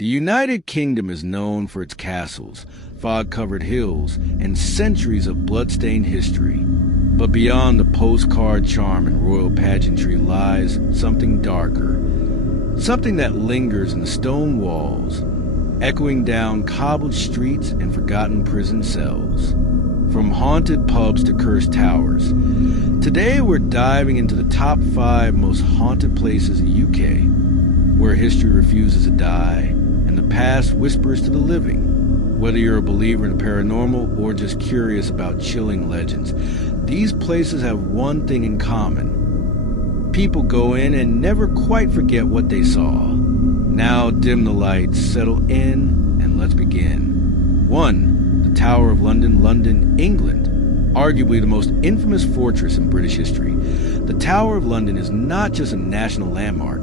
The United Kingdom is known for its castles, fog-covered hills, and centuries of blood-stained history. But beyond the postcard charm and royal pageantry lies something darker. Something that lingers in the stone walls, echoing down cobbled streets and forgotten prison cells. From haunted pubs to cursed towers. Today we're diving into the top 5 most haunted places in the UK, where history refuses to die and the past whispers to the living. Whether you're a believer in the paranormal or just curious about chilling legends, these places have one thing in common. People go in and never quite forget what they saw. Now dim the lights, settle in, and let's begin. 1. The Tower of London, London, England. Arguably the most infamous fortress in British history. The Tower of London is not just a national landmark.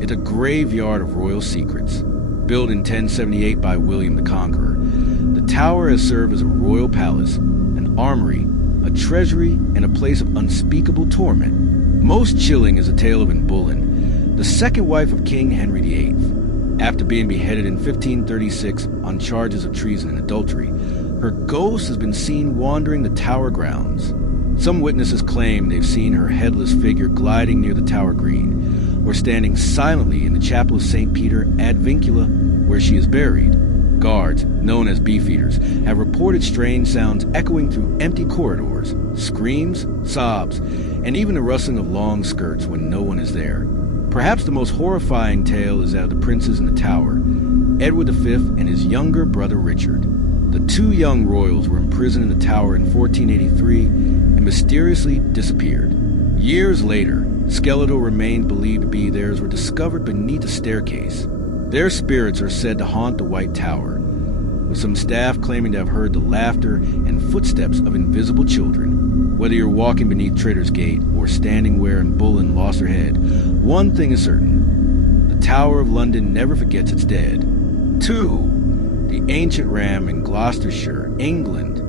It's a graveyard of royal secrets. Built in 1078 by William the Conqueror, the tower has served as a royal palace, an armory, a treasury, and a place of unspeakable torment. Most chilling is a tale of Anne Boleyn, the second wife of King Henry VIII. After being beheaded in 1536 on charges of treason and adultery, her ghost has been seen wandering the tower grounds. Some witnesses claim they've seen her headless figure gliding near the Tower Green, or standing silently in the chapel of St. Peter ad Vincula, where she is buried. Guards, known as beefeaters, have reported strange sounds echoing through empty corridors, screams, sobs, and even the rustling of long skirts when no one is there. Perhaps the most horrifying tale is that of the princes in the tower, Edward V and his younger brother Richard. The 2 young royals were imprisoned in the tower in 1483 and mysteriously disappeared. Years later, skeletal remains believed to be theirs were discovered beneath a staircase. Their spirits are said to haunt the White Tower, with some staff claiming to have heard the laughter and footsteps of invisible children. Whether you're walking beneath Traitor's Gate or standing where Anne Boleyn lost her head, one thing is certain: the Tower of London never forgets its dead. 2. The Ancient Ram in Gloucestershire, England.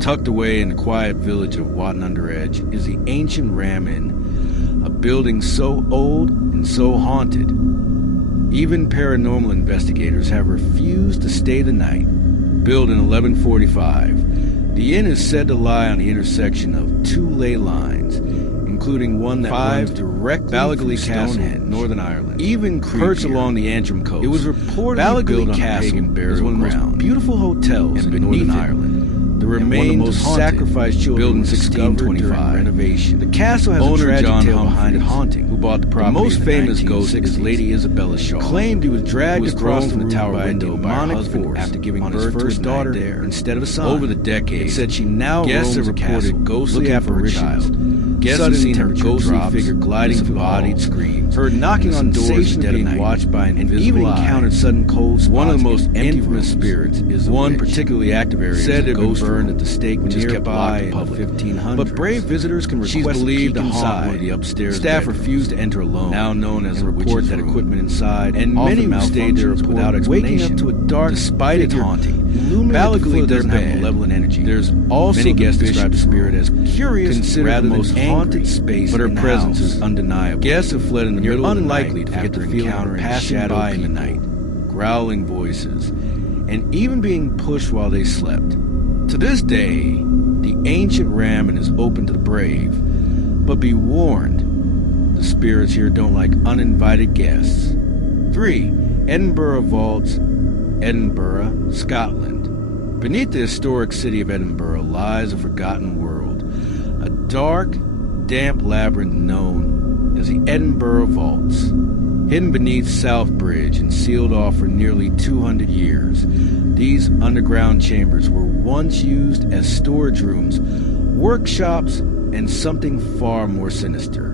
Tucked away in the quiet village of Watton-under-Edge is the Ancient Ram Inn, a building so old and so haunted. Even paranormal investigators have refused to stay the night. Built in 1145, the inn is said to lie on the intersection of 2 ley lines, including one that runs directly Ballygally Castle, Stonehenge, Northern Ireland. Even perched along the Antrim coast, it was reportedly built on Castle is one of the most beautiful hotels in Northern Ireland. The remains of sacrificed children built in 1625 renovation. The castle has owner a tragic tale behind it haunting, who bought the property. The most famous ghost is Lady Isabella Shaw. Claimed he was dragged across from the tower window by her husband after giving birth to his daughter there instead of a son. Over the decades, said she now guests have reported ghostly apparitions. Guests have seen her ghostly figure gliding through bodied screams, heard knocking on doors instead of being watched by an invisible eye, and even encountered sudden cold spots. One of the most infamous spirits is one particularly active area said to have been burned at the stake, which is kept locked to public. 1500s. But brave visitors can request she's believed to haunt one of the upstairs. Staff refused to enter alone, now known as a report that equipment inside, and many who stayed there without explanation, waking up to a dark, despite its haunting. Ballygally doesn't have malevolent energy. There's also many guests describe the spirit as curious, rather than haunted space, but her presence is undeniable. Guests have fled in the middle of the night unlikely to forget the feeling passing by in the night, growling voices, and even being pushed while they slept. To this day, the Ancient Ram Inn is open to the brave, but be warned, the spirits here don't like uninvited guests. 3. Edinburgh Vaults, Edinburgh, Scotland. Beneath the historic city of Edinburgh lies a forgotten world, a dark, damp labyrinth known as the Edinburgh Vaults. Hidden beneath South Bridge and sealed off for nearly 200 years, these underground chambers were once used as storage rooms, workshops, and something far more sinister.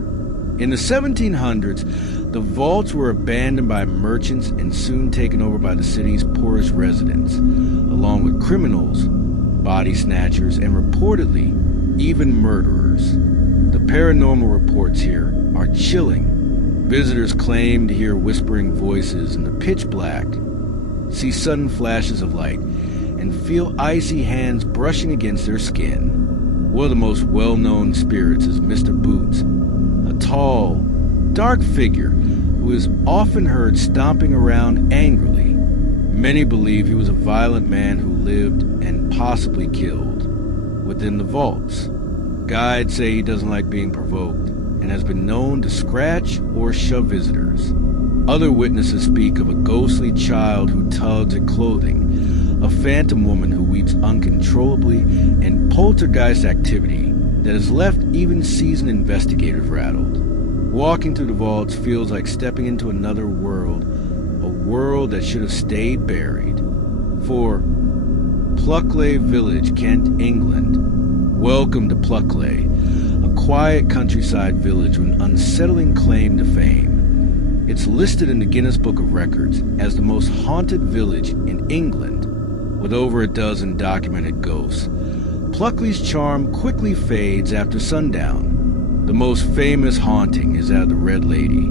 In the 1700s, the vaults were abandoned by merchants and soon taken over by the city's poorest residents, along with criminals, body snatchers, and reportedly, even murderers. The paranormal reports here are chilling. Visitors claim to hear whispering voices in the pitch black, see sudden flashes of light, and feel icy hands brushing against their skin. One of the most well-known spirits is Mr. Boots, a tall, dark figure who is often heard stomping around angrily. Many believe he was a violent man who lived and possibly killed within the vaults. Guides say he doesn't like being provoked and has been known to scratch or shove visitors. Other witnesses speak of a ghostly child who tugs at clothing, a phantom woman who weeps uncontrollably, and poltergeist activity that has left even seasoned investigators rattled. Walking through the vaults feels like stepping into another world, a world that should have stayed buried. For Pluckley Village, Kent, England. Welcome to Pluckley, a quiet countryside village with an unsettling claim to fame. It's listed in the Guinness Book of Records as the most haunted village in England, with over a dozen documented ghosts. Pluckley's charm quickly fades after sundown. The most famous haunting is that of the Red Lady,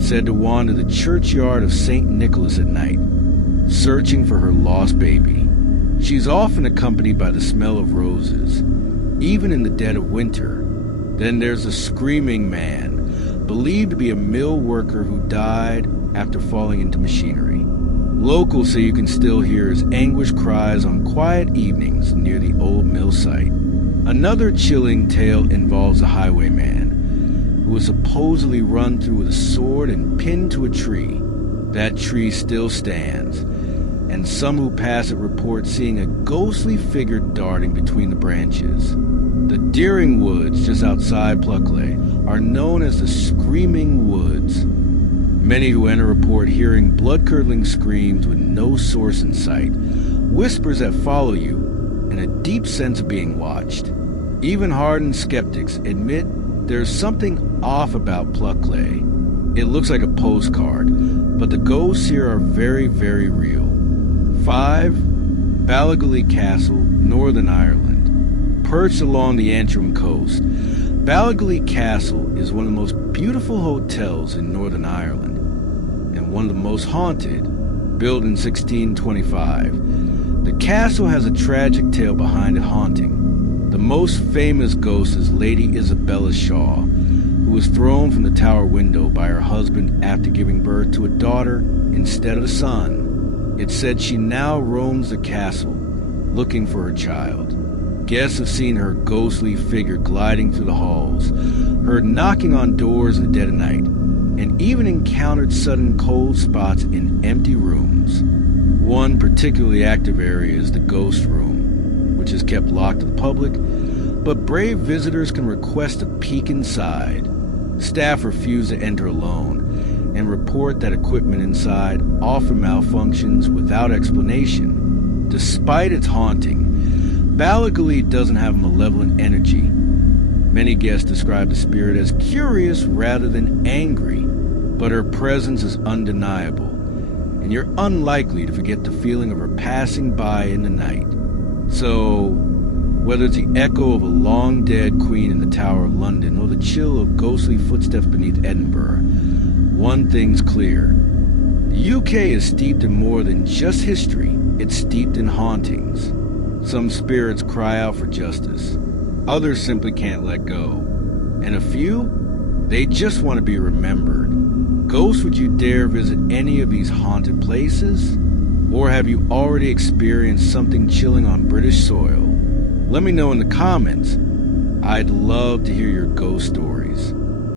said to wander the churchyard of St. Nicholas at night, searching for her lost baby. She's often accompanied by the smell of roses, even in the dead of winter. Then there's a screaming man, believed to be a mill worker who died after falling into machinery. Locals say you can still hear his anguished cries on quiet evenings near the old mill site. Another chilling tale involves a highwayman who was supposedly run through with a sword and pinned to a tree. That tree still stands, and some who pass it report seeing a ghostly figure darting between the branches. The Deering Woods, just outside Pluckley, are known as the Screaming Woods. Many who enter report hearing blood-curdling screams with no source in sight, whispers that follow you, and a deep sense of being watched. Even hardened skeptics admit there's something off about Pluckley. It looks like a postcard, but the ghosts here are very, very real. 5. Ballygally Castle, Northern Ireland. Perched along the Antrim coast, Ballygally Castle is one of the most beautiful hotels in Northern Ireland, and one of the most haunted, built in 1625. The castle has a tragic tale behind it haunting. The most famous ghost is Lady Isabella Shaw, who was thrown from the tower window by her husband after giving birth to a daughter instead of a son. It's said she now roams the castle, looking for her child. Guests have seen her ghostly figure gliding through the halls, heard knocking on doors in the dead of night, and even encountered sudden cold spots in empty rooms. One particularly active area is the ghost room, which is kept locked to the public, but brave visitors can request a peek inside. Staff refuse to enter alone and report that equipment inside often malfunctions without explanation. Despite its haunting, Ballygally doesn't have malevolent energy. Many guests describe the spirit as curious rather than angry, but her presence is undeniable, and you're unlikely to forget the feeling of her passing by in the night. So, whether it's the echo of a long-dead queen in the Tower of London or the chill of ghostly footsteps beneath Edinburgh, one thing's clear. The UK is steeped in more than just history, it's steeped in hauntings. Some spirits cry out for justice, others simply can't let go, and a few, they just want to be remembered. Ghosts, would you dare visit any of these haunted places? Or have you already experienced something chilling on British soil? Let me know in the comments. I'd love to hear your ghost stories.